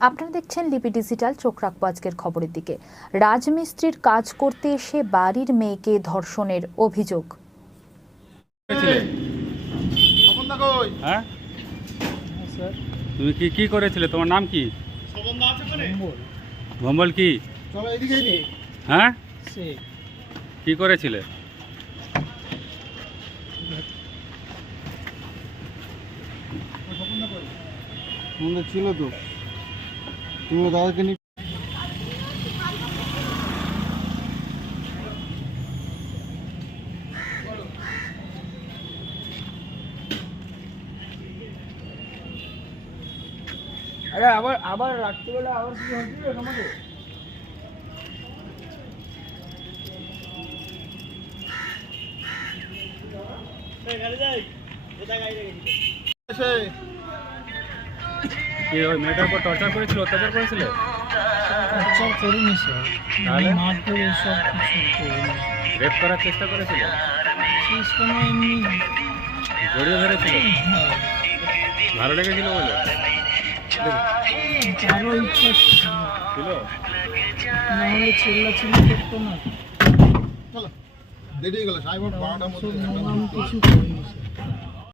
আপনারা দেখছেন লিপি ডিজিটাল। চোখ রাখবো আজকের খবরের দিকে। রাজমিস্ত্রির কাজ করতে এসে বাড়ির মেয়েকে ধর্ষণের অভিযোগ। হ্যাঁ, তুমি কি করেছিলে? তোমার নাম কি? ভম্বল কি? হ্যাঁ, কি করেছিলে? ছিল তো তুমি দাদাকে নিয়ে আরে আবার আবার রাত্রিবেলা আবার কি হচ্ছে আমাকে? কি ওই মেয়েটার উপর টর্চার করেছিল, অত্যাচার করেছিলে? আচ্ছা করিনি স্যার, তাহলে মারধর এসব কিছু করিনি। রেপ করার চেষ্টা করেছিলে? সিস্টেম এমনি জড়িয়ে ধরেছিল? ভালো লেগেছিল বলে? আরও ইচ্ছা ছিল? না হলে চিল্লাচিল্লি করতো না। চলো দেরি হয়ে গেল, সাড়ে 12টার মধ্যে আমি কিছু করিনি স্যার।